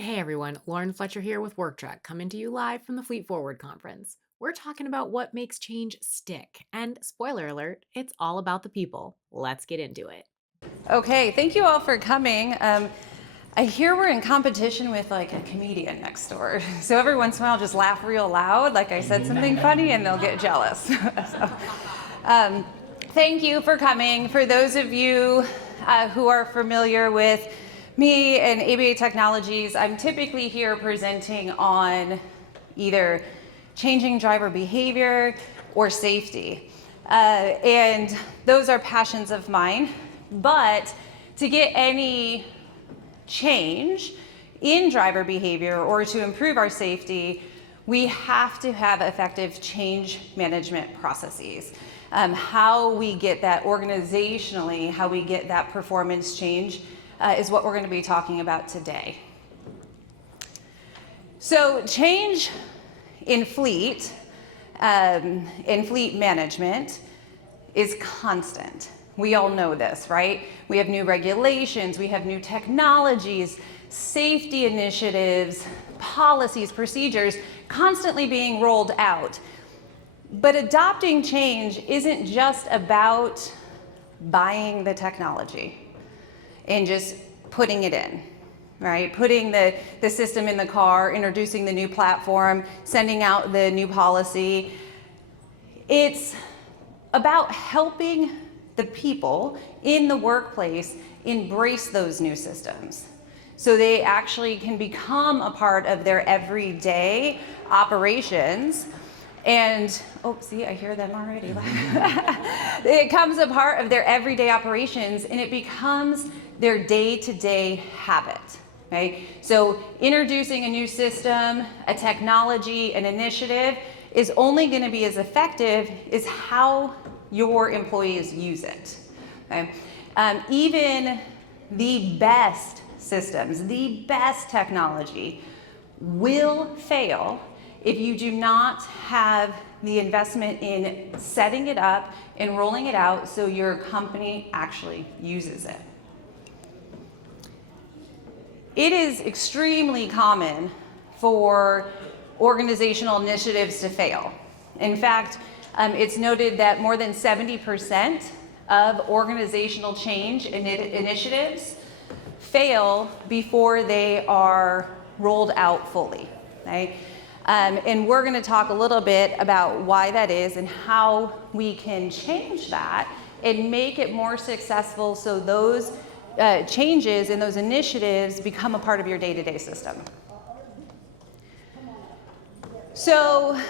Hey everyone, Lauren Fletcher here with Work Truck, coming to you live from the Fleet Forward conference. We're talking about what makes change stick. And spoiler alert, it's all about the people. Let's get into it. Okay, thank you all for coming. I hear we're in competition with like a comedian next door. So every once in a while I'll just laugh real loud, like I said something funny, and they'll get jealous. Thank you for coming. For those of you who are familiar with me and ABA Technologies, I'm typically here presenting on either changing driver behavior or safety. And those are passions of mine. But to get any change in driver behavior or to improve our safety, we have to have effective change management processes. How we get that organizationally, how we get that performance change is what we're going to be talking about today. So change in fleet management is constant. We all know this, right? We have new regulations, we have new technologies, safety initiatives, policies, procedures constantly being rolled out. But adopting change isn't just about buying the technology and just putting it in, right? Putting the system in the car, introducing the new platform, sending out the new policy. It's about helping the people in the workplace embrace those new systems so they actually can become a part of their everyday operations. And, oh, see, I hear them already. It becomes a part of their everyday operations and it becomes their day-to-day habit, right? So introducing a new system, a technology, an initiative is only going to be as effective as how your employees use it. Okay? Even the best systems, the best technology will fail if you do not have the investment in setting it up and rolling it out so your company actually uses it. It is extremely common for organizational initiatives to fail. In fact, it's noted that more than 70% of organizational change initiatives fail before they are rolled out fully, right? And we're going to talk a little bit about why that is and how we can change that and make it more successful so those changes and those initiatives become a part of your day-to-day system. So,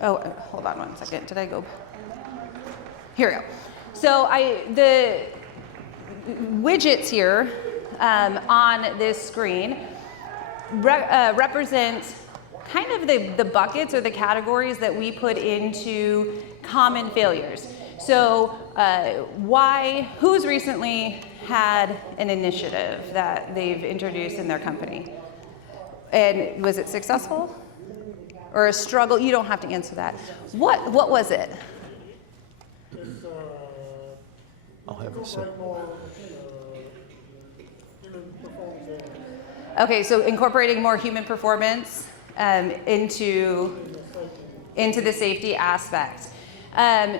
hold on one second. Did I go? Here we go. So the widgets here on this screen represent kind of the buckets or the categories that we put into common failures. So who's recently had an initiative that they've introduced in their company? And was it successful? Or a struggle? You don't have to answer that. What was it? I'll have it said. Okay, so incorporating more human performance into the safety aspect.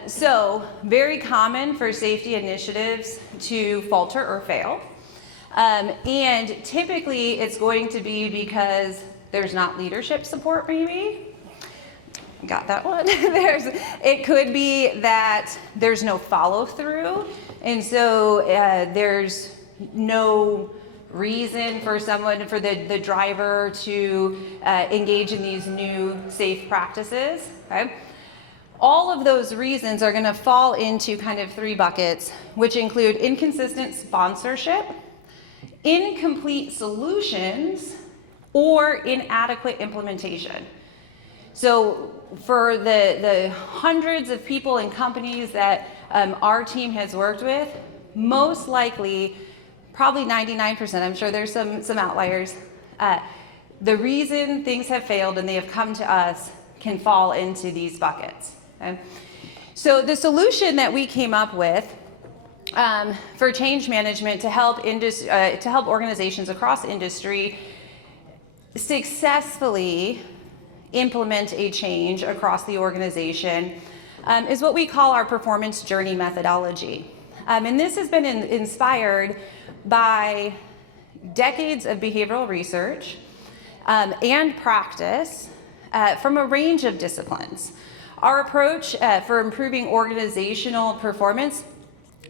So very common for safety initiatives to falter or fail. And typically it's going to be because there's not leadership support, maybe. Got that one? It could be that there's no follow through. And so there's no reason for the driver to engage in these new safe practices, okay? All of those reasons are going to fall into kind of three buckets, which include inconsistent sponsorship, incomplete solutions, or inadequate implementation. So for the hundreds of people and companies that our team has worked with, most likely, probably 99%, I'm sure there's some outliers, the reason things have failed and they have come to us can fall into these buckets. Okay? So the solution that we came up with for change management to help organizations across industry successfully implement a change across the organization is what we call our performance journey methodology. And this has been inspired by decades of behavioral research and practice from a range of disciplines. Our approach for improving organizational performance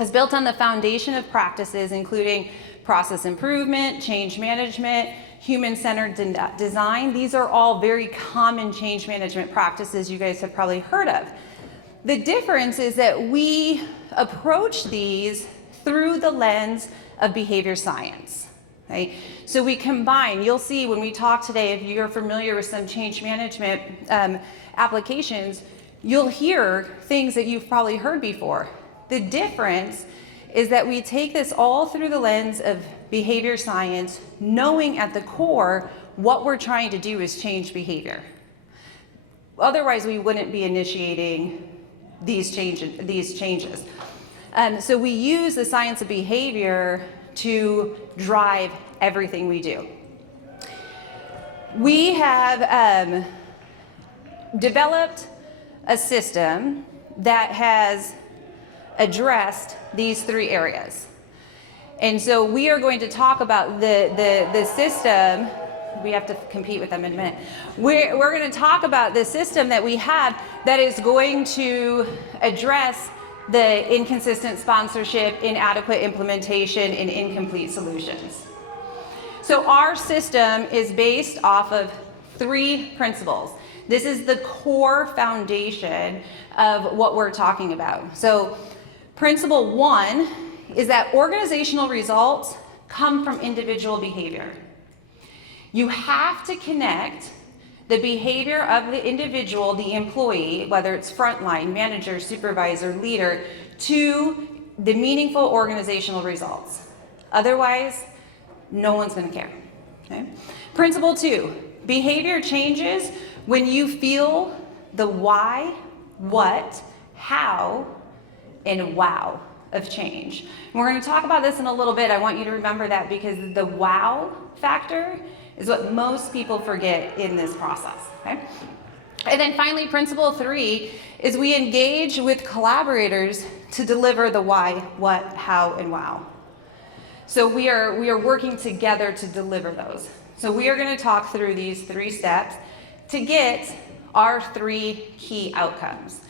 is built on the foundation of practices including process improvement, change management, human-centered design. These are all very common change management practices you guys have probably heard of. The difference is that we approach these through the lens of behavior science. Okay? So we combine, you'll see when we talk today, if you're familiar with some change management applications, you'll hear things that you've probably heard before. The difference is that we take this all through the lens of behavior science, knowing at the core what we're trying to do is change behavior. Otherwise, we wouldn't be initiating these changes. So we use the science of behavior to drive everything we do. We have developed a system that has addressed these three areas. And so we are going to talk about the system. We have to compete with them in a minute. We're going to talk about the system that we have that is going to address the inconsistent sponsorship, inadequate implementation, and incomplete solutions. So our system is based off of three principles. This is the core foundation of what we're talking about. So principle one is that organizational results come from individual behavior. You have to connect the behavior of the individual, the employee, whether it's frontline, manager, supervisor, leader, to the meaningful organizational results. Otherwise, no one's going to care. Okay? Principle two, behavior changes when you feel the why, what, how, and wow of change. And we're going to talk about this in a little bit. I want you to remember that because the wow factor is what most people forget in this process. Okay? And then finally, principle three is we engage with collaborators to deliver the why, what, how, and wow. So we are working together to deliver those. So we are going to talk through these three steps to get our three key outcomes.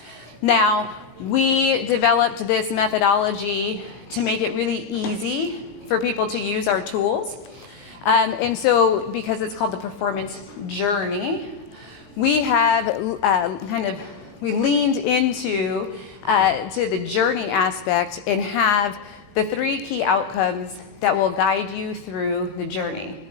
Now, we developed this methodology to make it really easy for people to use our tools. And so, because it's called the performance journey, we have we leaned into to the journey aspect and have the three key outcomes that will guide you through the journey.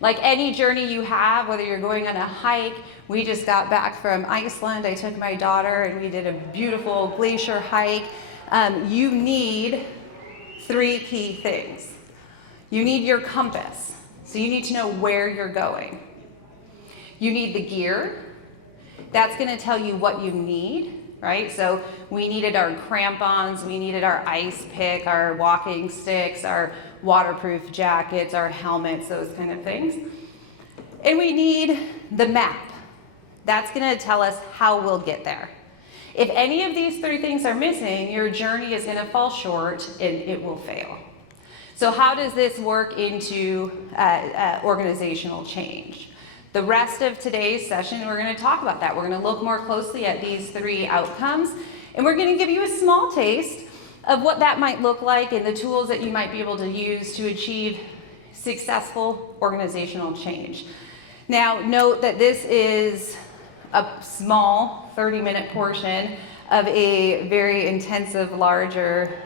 Like any journey you have, whether you're going on a hike, we just got back from Iceland. I took my daughter and we did a beautiful glacier hike. You need three key things. You need your compass. So you need to know where you're going. You need the gear. That's going to tell you what you need, right? So we needed our crampons, we needed our ice pick, our walking sticks, our waterproof jackets, our helmets, those kind of things. And we need the map. That's going to tell us how we'll get there. If any of these three things are missing, your journey is going to fall short and it will fail. So how does this work into organizational change? The rest of today's session, we're going to talk about that. We're going to look more closely at these three outcomes, and we're going to give you a small taste of what that might look like and the tools that you might be able to use to achieve successful organizational change. Now, note that this is a small 30-minute portion of a very intensive, larger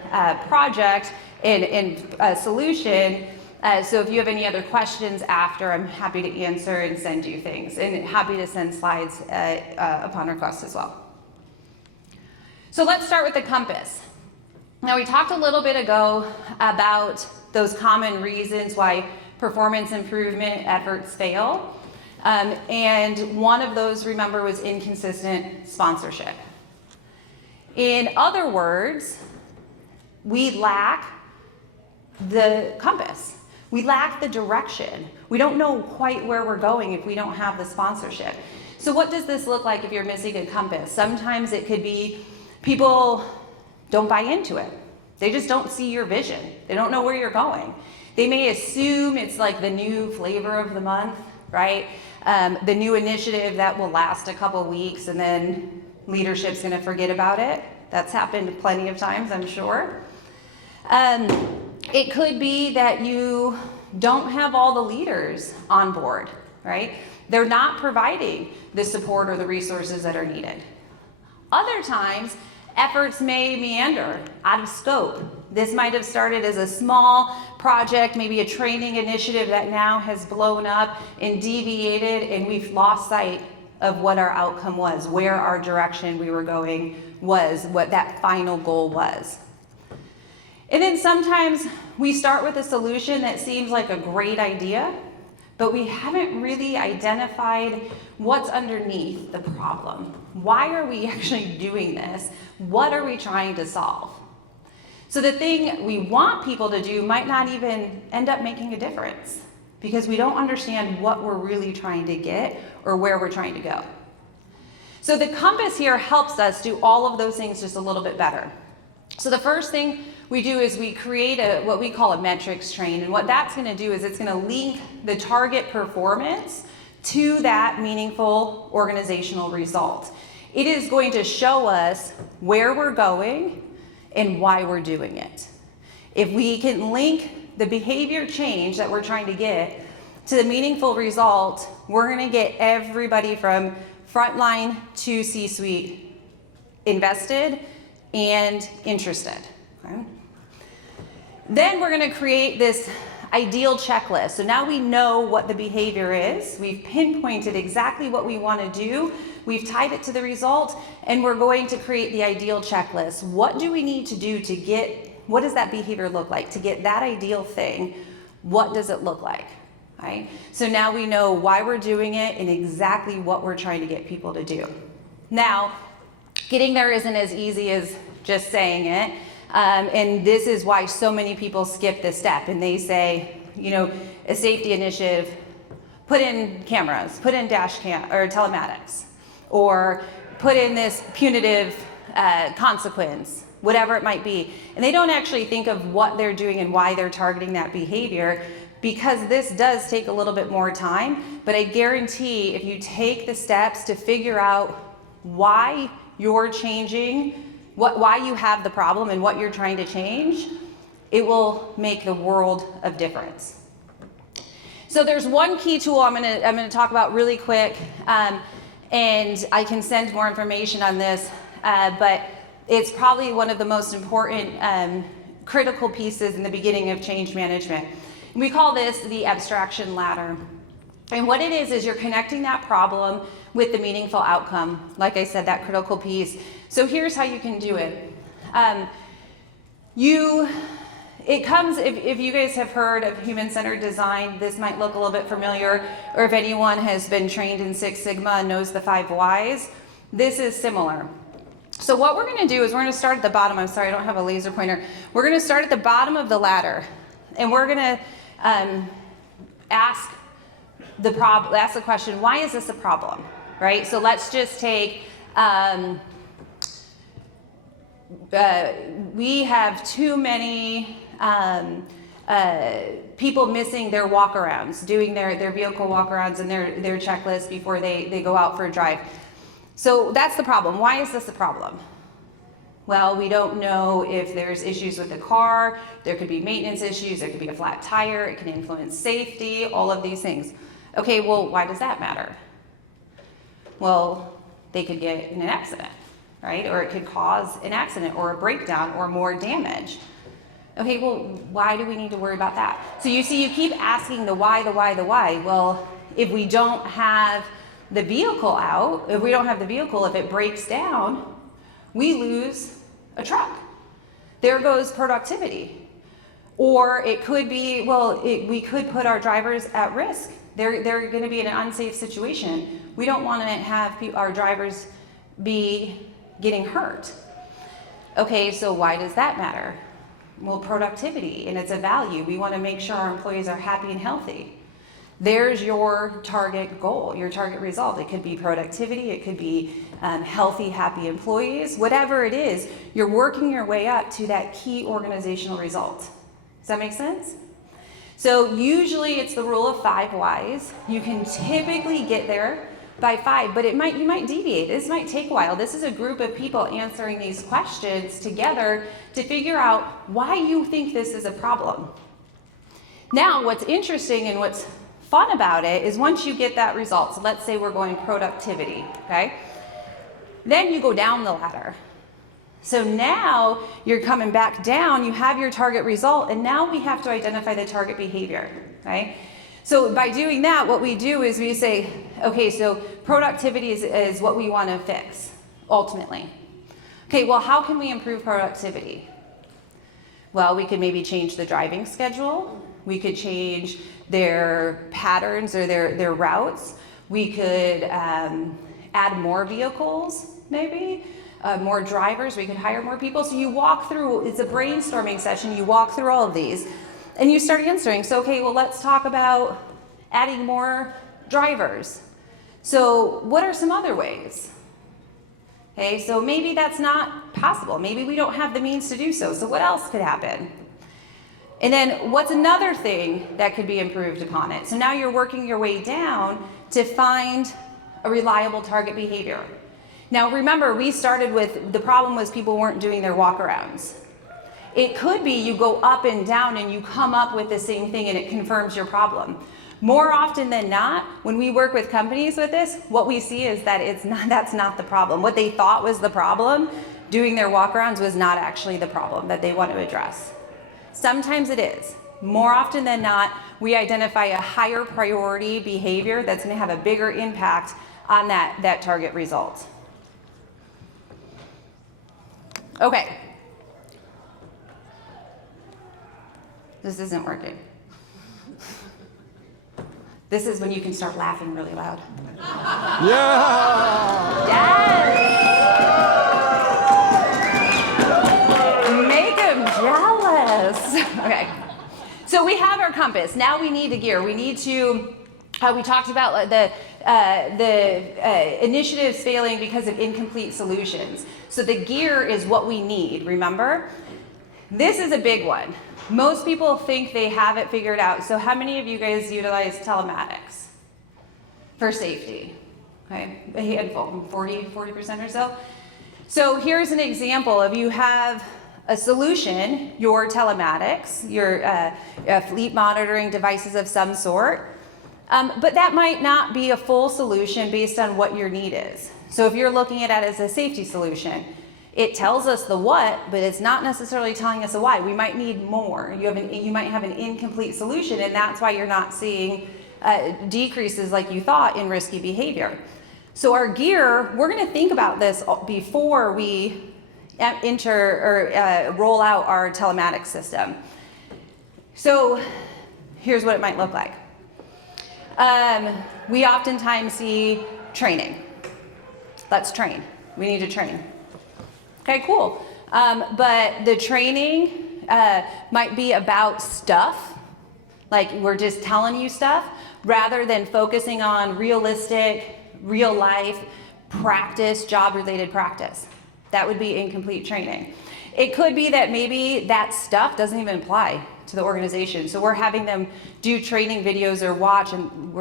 project and solution. So if you have any other questions after, I'm happy to answer and send you things, and happy to send slides upon request as well. So let's start with the compass. Now, we talked a little bit ago about those common reasons why performance improvement efforts fail. And one of those, remember, was inconsistent sponsorship. In other words, we lack the compass. We lack the direction. We don't know quite where we're going if we don't have the sponsorship. So what does this look like if you're missing a compass? Sometimes it could be people don't buy into it. They just don't see your vision. They don't know where you're going. They may assume it's like the new flavor of the month, right? The new initiative that will last a couple weeks and then leadership's gonna forget about it. That's happened plenty of times, I'm sure. It could be that you don't have all the leaders on board, right? They're not providing the support or the resources that are needed. Other times, efforts may meander out of scope. This might have started as a small project, maybe a training initiative that now has blown up and deviated, and we've lost sight of what our outcome was, where our direction we were going was, what that final goal was. And then sometimes we start with a solution that seems like a great idea, but we haven't really identified what's underneath the problem. Why are we actually doing this? What are we trying to solve? So the thing we want people to do might not even end up making a difference because we don't understand what we're really trying to get or where we're trying to go. So the compass here helps us do all of those things just a little bit better. So the first thing we do is we create what we call a metrics train, and what that's going to do is it's going to link the target performance to that meaningful organizational result. It is going to show us where we're going and why we're doing it. If we can link the behavior change that we're trying to get to the meaningful result, we're going to get everybody from frontline to C-suite invested and interested. Okay? Then we're going to create this ideal checklist. So now we know what the behavior is. We've pinpointed exactly what we want to do. We've tied it to the result, and we're going to create the ideal checklist. What do we need to do to get, what does that behavior look like? To get that ideal thing, what does it look like? Right? So now we know why we're doing it and exactly what we're trying to get people to do. Now, getting there isn't as easy as just saying it. And this is why so many people skip this step and they say, you know, a safety initiative, put in cameras, put in dash cam or telematics, or put in this punitive consequence, whatever it might be. And they don't actually think of what they're doing and why they're targeting that behavior, because this does take a little bit more time. But I guarantee if you take the steps to figure out why you're changing, why you have the problem and what you're trying to change, it will make the world of difference. So there's one key tool I'm gonna talk about really quick, and I can send more information on this, but it's probably one of the most important critical pieces in the beginning of change management. We call this the abstraction ladder. And what it is you're connecting that problem with the meaningful outcome. Like I said, that critical piece. So here's how you can do it. It comes, if you guys have heard of human-centered design, this might look a little bit familiar, or if anyone has been trained in Six Sigma and knows the 5 whys, this is similar. So what we're gonna do is we're gonna start at the bottom. I'm sorry, I don't have a laser pointer. We're gonna start at the bottom of the ladder, and we're gonna ask the question, why is this a problem, right? So let's just take, we have too many people missing their walkarounds, doing their vehicle walkarounds and their checklist before they go out for a drive. So that's the problem. Why is this a problem? Well, we don't know if there's issues with the car, there could be maintenance issues, there could be a flat tire, it can influence safety, all of these things. Okay, well, why does that matter? Well, they could get in an accident, right? Or it could cause an accident or a breakdown or more damage. Okay, well, why do we need to worry about that? So you see, you keep asking the why, the why, the why. Well, if we don't have the vehicle out, if we don't have the vehicle, if it breaks down, we lose a truck. There goes productivity. Or it could be, well, we could put our drivers at risk. They're going to be in an unsafe situation. We don't want to have our drivers be getting hurt. Okay, so why does that matter? Well, productivity, and it's a value. We want to make sure our employees are happy and healthy. There's your target goal, your target result. It could be productivity, it could be healthy, happy employees, whatever it is, you're working your way up to that key organizational result. Does that make sense? So usually it's the rule of 5 whys. You can typically get there by 5, but you might deviate. This might take a while. This is a group of people answering these questions together to figure out why you think this is a problem. Now, what's interesting and what's fun about it is once you get that result, so let's say we're going productivity, okay? Then you go down the ladder. So now you're coming back down, you have your target result, and now we have to identify the target behavior, right? So by doing that, what we do is we say, okay, so productivity is what we want to fix, ultimately. Okay, well, how can we improve productivity? Well, we could maybe change the driving schedule. We could change their patterns or their routes. We could add more vehicles, maybe. More drivers, we could hire more people. So you walk through, it's a brainstorming session, you walk through all of these and you start answering. So, okay, well, let's talk about adding more drivers. So what are some other ways? Okay, so maybe that's not possible. Maybe we don't have the means to do so. So what else could happen? And then what's another thing that could be improved upon it? So now you're working your way down to find a reliable target behavior. Now remember, we started with the problem was people weren't doing their walkarounds. It could be you go up and down and you come up with the same thing and it confirms your problem. More often than not, when we work with companies with this, what we see is that that's not the problem. What they thought was the problem, doing their walkarounds, was not actually the problem that they want to address. Sometimes it is. More often than not, we identify a higher priority behavior that's going to have a bigger impact on that target result. Okay. This isn't working. This is when you can start laughing really loud. Yeah! Yes! Make them jealous. Okay. So we have our compass. Now we need a gear. We need to, we talked about the initiatives failing because of incomplete solutions. So the gear is what we need, remember? This is a big one. Most people think they have it figured out. So how many of you guys utilize telematics for safety? Okay, a handful, 40% or so. So here's an example of you have a solution, your telematics, your fleet monitoring devices of some sort. But that might not be a full solution based on what your need is. So if you're looking at it as a safety solution, it tells us the what, but it's not necessarily telling us the why. We might need more. You might have an incomplete solution, and that's why you're not seeing decreases like you thought in risky behavior. So our gear, we're going to think about this before we roll out our telematics system. So here's what it might look like. We oftentimes see training. Let's train. We need to train. Okay, cool. But the training might be about stuff, like we're just telling you stuff, rather than focusing on realistic, real life practice, job-related practice. That would be incomplete training. It could be that maybe that stuff doesn't even apply to the organization. So we're having them do training videos or watch, and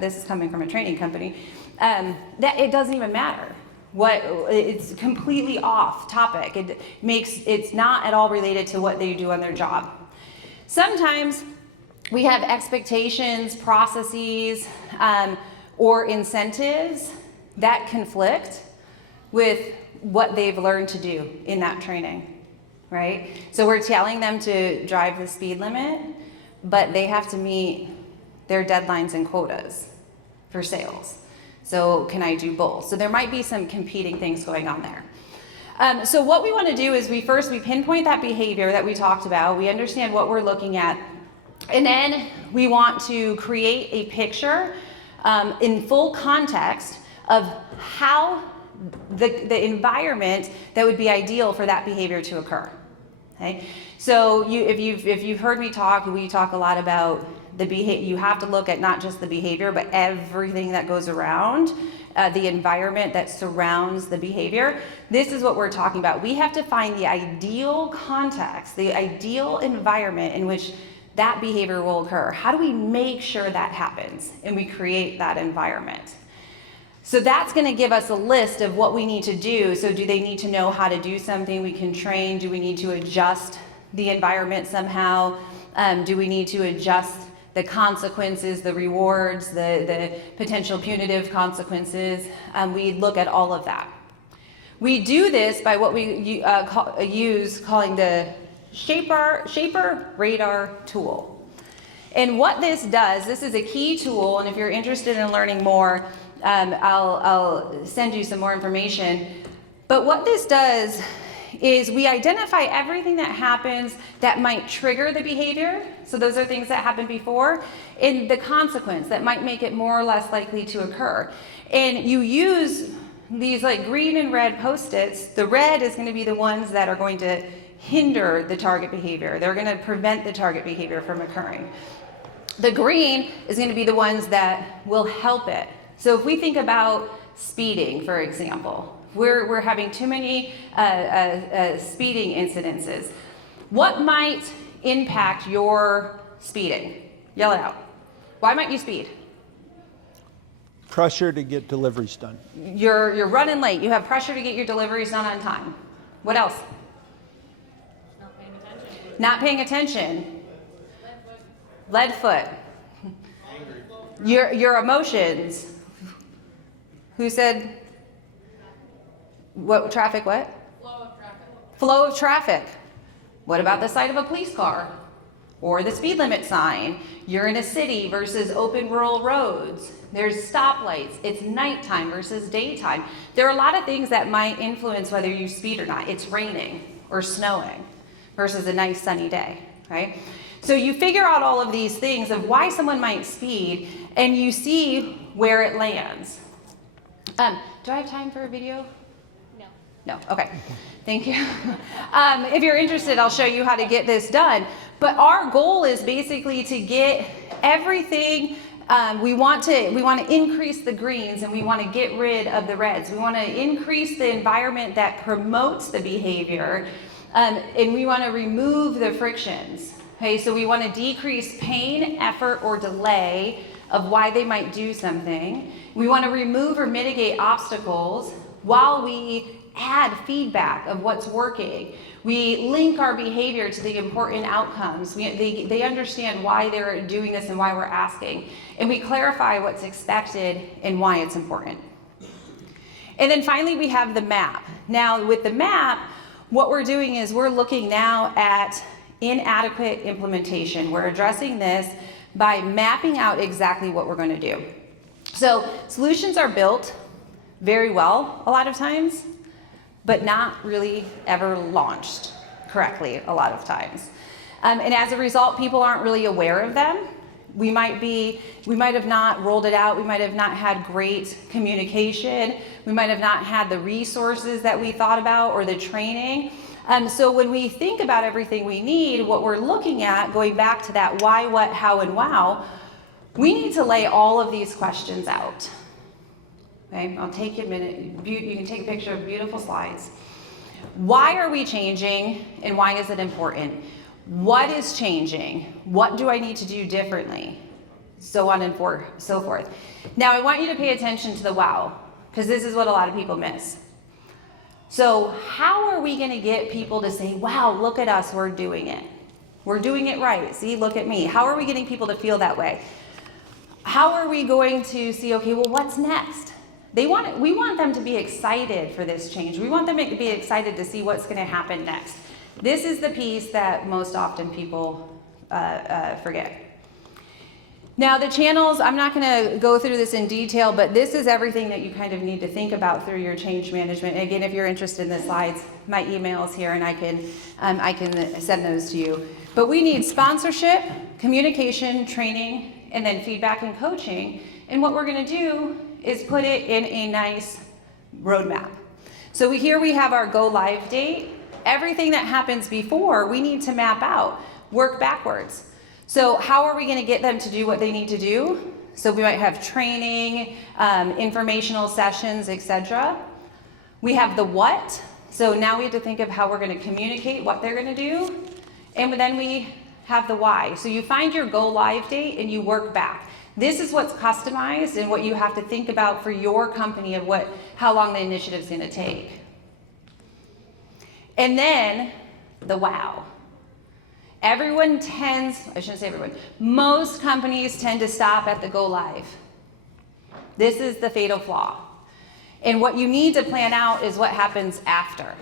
this is coming from a training company, that it doesn't even matter. It's completely off topic. It's not at all related to what they do on their job. Sometimes we have expectations, processes, or incentives that conflict with what they've learned to do in that training, right? So we're telling them to drive the speed limit, but they have to meet their deadlines and quotas for sales. So can I do both? So there might be some competing things going on there. So what we want to do is we pinpoint that behavior that we talked about. We understand what we're looking at. And then we want to create a picture in full context of how the environment that would be ideal for that behavior to occur. Okay? So if you've heard me talk, we talk a lot about You have to look at not just the behavior, but everything that goes around, the environment that surrounds the behavior. This is what we're talking about. We have to find the ideal context, the ideal environment in which that behavior will occur. How do we make sure that happens? And we create that environment. So that's going to give us a list of what we need to do. So do they need to know how to do something we can train? Do we need to adjust the environment somehow? Do we need to adjust the consequences, the rewards, the potential punitive consequences? We look at all of that. We do this by what we calling the Shaper Radar tool. And what this does, this is a key tool, and if you're interested in learning more, I'll send you some more information. But what this does is we identify everything that happens that might trigger the behavior. So those are things that happened before, and the consequence that might make it more or less likely to occur. And you use these like green and red Post-its. The red is going to be the ones that are going to hinder the target behavior. They're going to prevent the target behavior from occurring. The green is going to be the ones that will help it. So if we think about speeding, for example, we're having too many speeding incidences. What might impact your speeding? Yell it out. Why might you speed? Pressure to get deliveries done. You're running late. You have pressure to get your deliveries done on time. What else? Not paying attention. Not paying attention. Lead foot. Your emotions. Who said what? Traffic what? Flow of traffic. Flow of traffic. What about the sight of a police car? Or the speed limit sign? You're in a city versus open rural roads. There's stoplights. It's nighttime versus daytime. There are a lot of things that might influence whether you speed or not. It's raining or snowing versus a nice sunny day, right? So you figure out all of these things of why someone might speed, and you see where it lands. Do I have time for a video? No, okay, thank you. If you're interested, I'll show you how to get this done. But our goal is basically to get everything. We want to increase the greens, and we want to get rid of the reds. We want to increase the environment that promotes the behavior, and we want to remove the frictions. Okay, so we want to decrease pain, effort, or delay of why they might do something. We want to remove or mitigate obstacles while we add feedback of what's working. We link our behavior to the important outcomes. They understand why they're doing this and why we're asking. And we clarify what's expected and why it's important. And then finally, we have the map. Now, with the map, what we're doing is we're looking now at inadequate implementation. We're addressing this by mapping out exactly what we're going to do. So solutions are built very well a lot of times, but not really ever launched correctly a lot of times. And as a result, people aren't really aware of them. We might have not rolled it out. We might have not had great communication. We might have not had the resources that we thought about or the training. So when we think about everything we need, what we're looking at, going back to that why, what, how, and wow, we need to lay all of these questions out. Okay, I'll take you a minute. You can take a picture of beautiful slides. Why are we changing, and why is it important? What is changing? What do I need to do differently? So on and so forth. Now I want you to pay attention to the wow, because this is what a lot of people miss. So how are we going to get people to say, wow, look at us, we're doing it. We're doing it right. See, look at me. How are we getting people to feel that way? How are we going to see, okay, well, what's next? We want them to be excited for this change. We want them to be excited to see what's going to happen next. This is the piece that most often people forget. Now the channels, I'm not going to go through this in detail, but this is everything that you kind of need to think about through your change management. And again, if you're interested in the slides, my email is here and I can send those to you. But we need sponsorship, communication, training, and then feedback and coaching. And what we're going to do is put it in a nice roadmap. So here we have our go live date. Everything that happens before, we need to map out, work backwards. So how are we going to get them to do what they need to do? So we might have training, informational sessions, etc. We have the what. So now we have to think of how we're going to communicate what they're going to do. And then we have the why. So you find your go live date and you work back. This is what's customized and what you have to think about for your company of how long the initiative is going to take. And then the wow. Everyone tends, I shouldn't say everyone, most companies tend to stop at the go live. This is the fatal flaw. And what you need to plan out is what happens after.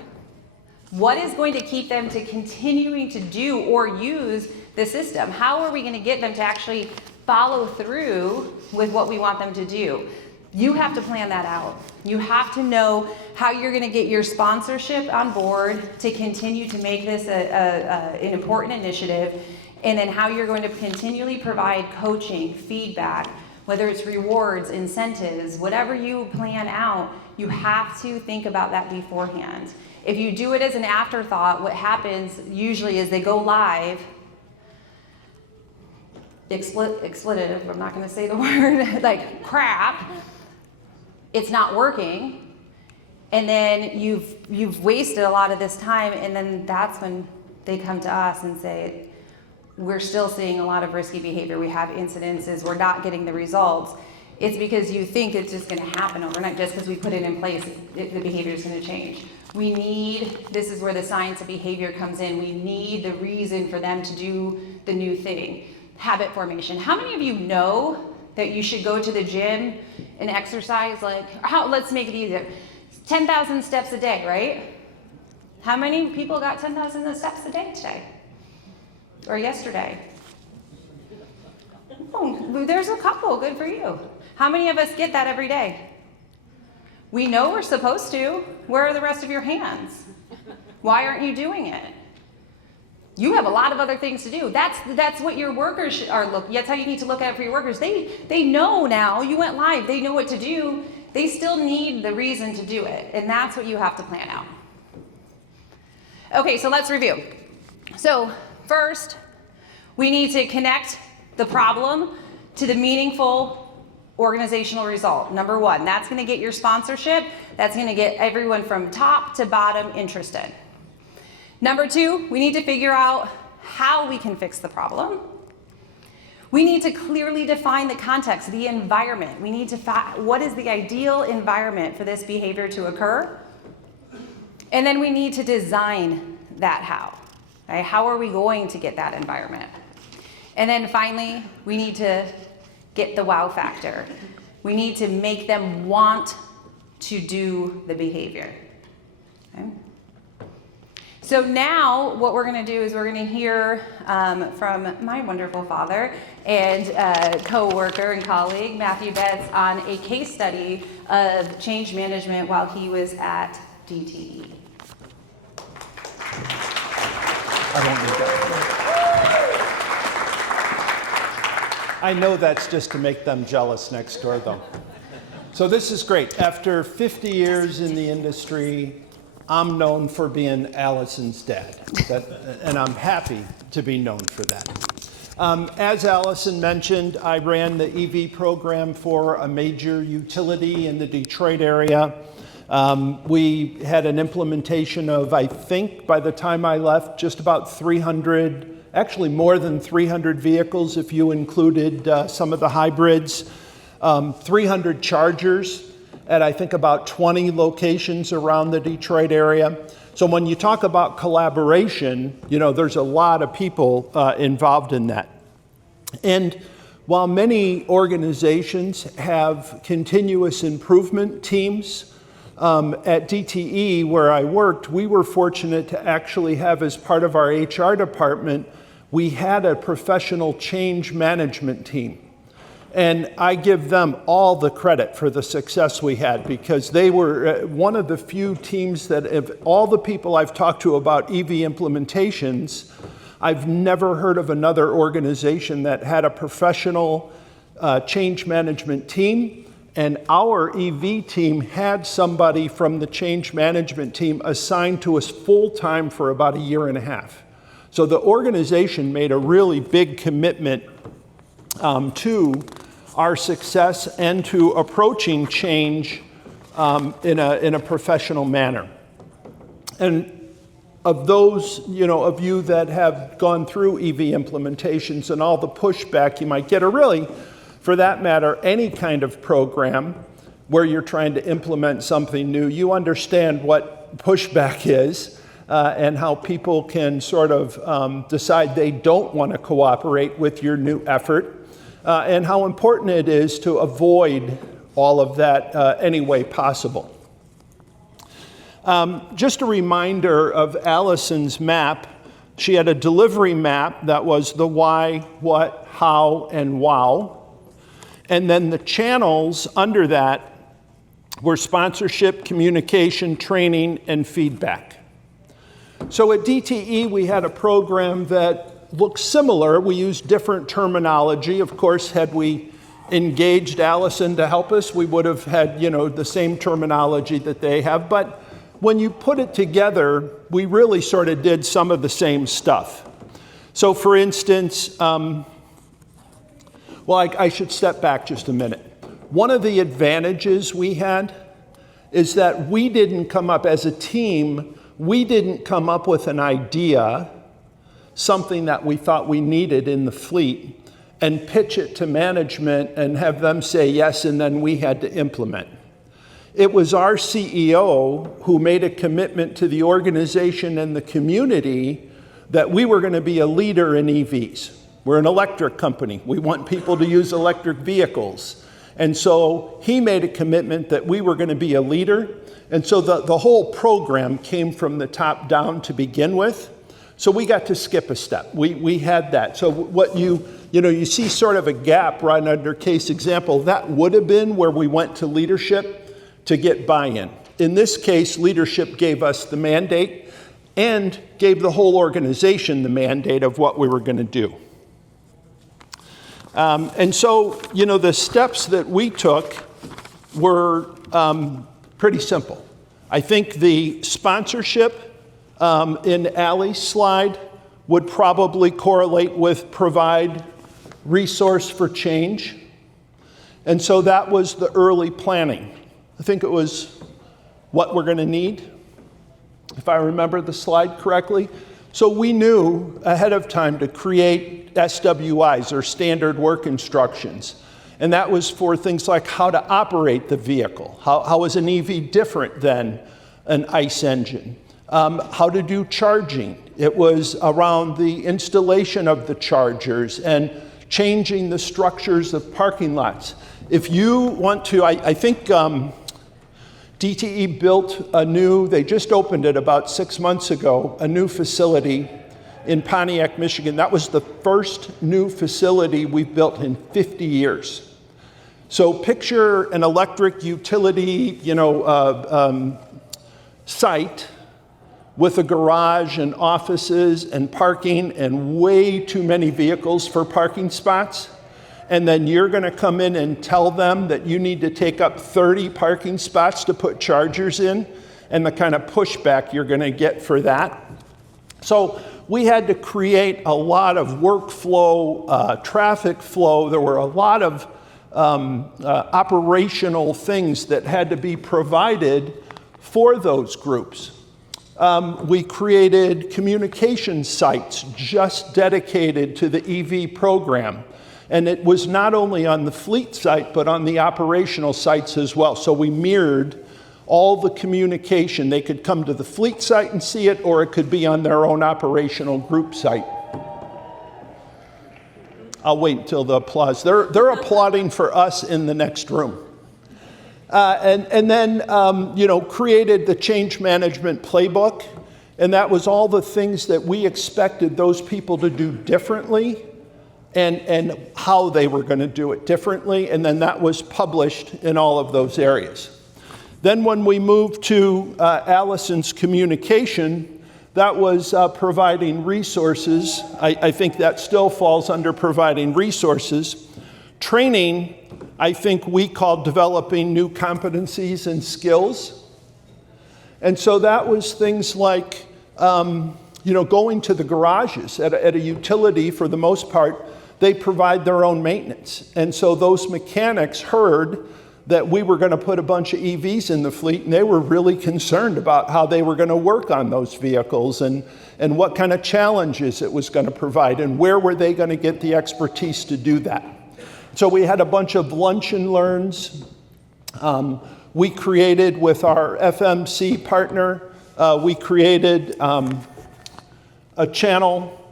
What is going to keep them to continuing to do or use the system? How are we going to get them to actually follow through with what we want them to do? You have to plan that out. You have to know how you're going to get your sponsorship on board to continue to make this an important initiative, and then how you're going to continually provide coaching, feedback, whether it's rewards, incentives, whatever you plan out, you have to think about that beforehand. If you do it as an afterthought, what happens usually is they go live, expletive, I'm not going to say the word, like crap, it's not working, and then you've wasted a lot of this time, and then that's when they come to us and say, we're still seeing a lot of risky behavior, we have incidences, we're not getting the results. It's because you think it's just going to happen overnight. Just because we put it in place, the behavior is going to change. This is where the science of behavior comes in. We need the reason for them to do the new thing. Habit formation. How many of you know that you should go to the gym and exercise let's make it easier. 10,000 steps a day, right? How many people got 10,000 steps a day today? Or yesterday? Oh, there's a couple, good for you. How many of us get that every day? We know we're supposed to. Where are the rest of your hands? Why aren't you doing it? You have a lot of other things to do. That's what your workers are that's how you need to look at it for your workers. They know now, you went live, they know what to do. They still need the reason to do it. And that's what you have to plan out. Okay, so let's review. So first, we need to connect the problem to the meaningful organizational result. Number one, that's going to get your sponsorship. That's going to get everyone from top to bottom interested. Number two, we need to figure out how we can fix the problem. We need to clearly define the context, the environment. We need to what is the ideal environment for this behavior to occur? And then we need to design that how. Right? How are we going to get that environment? And then finally, we need to get the wow factor. We need to make them want to do the behavior. Okay? So now what we're going to do is we're going to hear from my wonderful father and co-worker and colleague, Matt Betz, on a case study of change management while he was at DTE. I don't need that. I know that's just to make them jealous next door, though. So this is great. After 50 years in the industry, I'm known for being Alison's dad, and I'm happy to be known for that. As Alison mentioned, I ran the EV program for a major utility in the Detroit area. We had an implementation of, I think, by the time I left, just about 300, actually more than 300 vehicles if you included some of the hybrids, 300 chargers at I think about 20 locations around the Detroit area. So when you talk about collaboration, there's a lot of people involved in that. And while many organizations have continuous improvement teams, at DTE, where I worked, we were fortunate to actually have, as part of our HR department, we had a professional change management team. And I give them all the credit for the success we had, because they were one of the few teams that, of all the people I've talked to about EV implementations, I've never heard of another organization that had a professional change management team. And our EV team had somebody from the change management team assigned to us full-time for about a year and a half. So the organization made a really big commitment to our success and to approaching change in a professional manner. And of those, of you that have gone through EV implementations and all the pushback you might get, or really, for that matter, any kind of program where you're trying to implement something new, you understand what pushback is and how people can sort of decide they don't want to cooperate with your new effort, and how important it is to avoid all of that any way possible. Just a reminder of Alison's map. She had a delivery map that was the why, what, how, and wow. And then the channels under that were sponsorship, communication, training, and feedback. So at DTE, we had a program that looked similar. We used different terminology. Of course, had we engaged Alison to help us, we would have had, the same terminology that they have. But when you put it together, we really sort of did some of the same stuff. So for instance, I should step back just a minute. One of the advantages we had is that we didn't come up as a team, we didn't come up with an idea, something that we thought we needed in the fleet, and pitch it to management and have them say yes, and then we had to implement. It was our CEO who made a commitment to the organization and the community that we were going to be a leader in EVs. We're an electric company. We want people to use electric vehicles. And so he made a commitment that we were going to be a leader. And so the whole program came from the top down to begin with. So we got to skip a step. We had that. So what you see sort of a gap right under case example. That would have been where we went to leadership to get buy-in. In this case, leadership gave us the mandate and gave the whole organization the mandate of what we were going to do. And so, the steps that we took were pretty simple. I think the sponsorship in Allie's slide would probably correlate with provide resource for change. And so that was the early planning. I think it was what we're going to need, if I remember the slide correctly. So we knew ahead of time to create SWIs, or standard work instructions. And that was for things like how to operate the vehicle. How is an EV different than an ICE engine? How to do charging. It was around the installation of the chargers and changing the structures of parking lots. If you want to, I think DTE built they just opened it about 6 months ago, a new facility in Pontiac, Michigan. That was the first new facility we've built in 50 years. So picture an electric utility, site with a garage and offices and parking and way too many vehicles for parking spots. And then you're going to come in and tell them that you need to take up 30 parking spots to put chargers in, and the kind of pushback you're going to get for that. So we had to create a lot of workflow, traffic flow. There were a lot of operational things that had to be provided for those groups. We created communication sites just dedicated to the EV program. And it was not only on the fleet site, but on the operational sites as well. So we mirrored all the communication. They could come to the fleet site and see it, or it could be on their own operational group site. I'll wait until the applause. They're applauding for us in the next room. And then, created the change management playbook. And that was all the things that we expected those people to do differently, and how they were going to do it differently, and then that was published in all of those areas. Then when we moved to Alison's communication, that was providing resources. I think that still falls under providing resources. Training, I think we called developing new competencies and skills. And so that was things like, going to the garages. At a utility, for the most part, they provide their own maintenance. And so those mechanics heard that we were going to put a bunch of EVs in the fleet, and they were really concerned about how they were going to work on those vehicles and what kind of challenges it was going to provide and where were they going to get the expertise to do that. So we had a bunch of lunch and learns. We created with our FMC partner, we created a channel,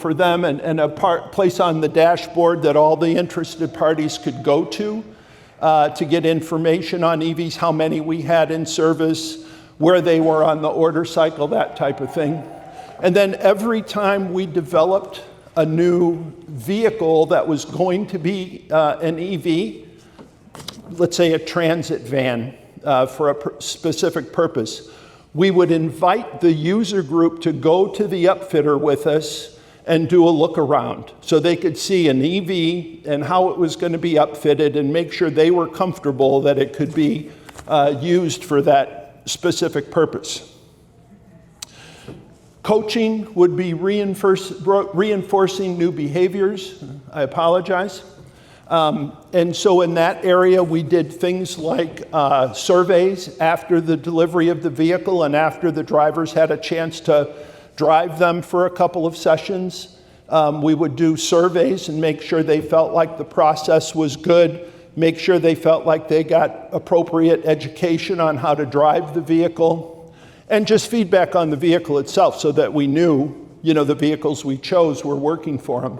for them and a place on the dashboard that all the interested parties could go to get information on EVs, how many we had in service, where they were on the order cycle, that type of thing. And then every time we developed a new vehicle that was going to be an EV, let's say a transit van for a specific purpose, we would invite the user group to go to the upfitter with us and do a look around so they could see an EV and how it was going to be upfitted and make sure they were comfortable that it could be used for that specific purpose. Coaching would be reinforcing new behaviors. I apologize. And so in that area, we did things like surveys after the delivery of the vehicle and after the drivers had a chance to drive them for a couple of sessions. We would do surveys and make sure they felt like the process was good, make sure they felt like they got appropriate education on how to drive the vehicle, and just feedback on the vehicle itself so that we knew, the vehicles we chose were working for them.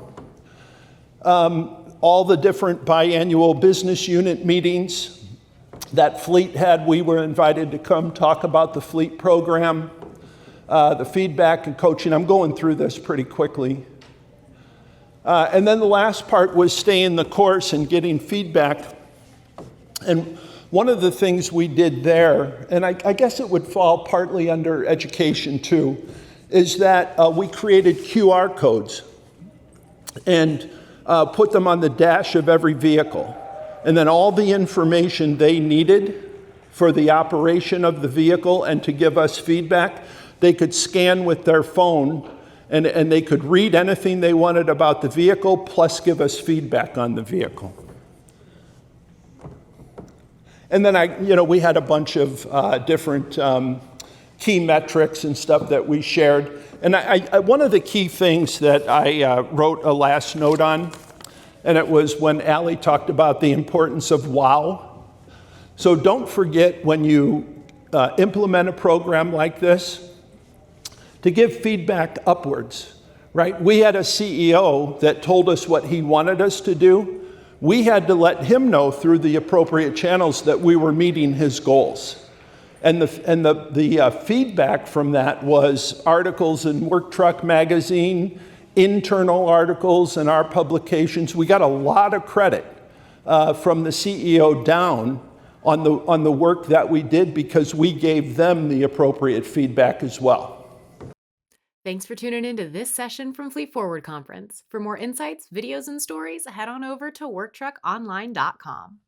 All the different biannual business unit meetings that fleet had, we were invited to come talk about the fleet program, the feedback and coaching. I'm going through this pretty quickly. And then the last part was staying the course and getting feedback. And one of the things we did there, and I guess it would fall partly under education too, is that we created QR codes and put them on the dash of every vehicle. And then all the information they needed for the operation of the vehicle and to give us feedback, they could scan with their phone and they could read anything they wanted about the vehicle plus give us feedback on the vehicle. And then we had a bunch of different key metrics and stuff that we shared. And one of the key things that I wrote a last note on, and it was when Allie talked about the importance of wow. So don't forget when you implement a program like this to give feedback upwards, right? We had a CEO that told us what he wanted us to do. We had to let him know through the appropriate channels that we were meeting his goals. And the feedback from that was articles in Work Truck Magazine, internal articles in our publications. We got a lot of credit from the CEO down on the work that we did because we gave them the appropriate feedback as well. Thanks for tuning into this session from Fleet Forward Conference. For more insights, videos, and stories, head on over to worktruckonline.com.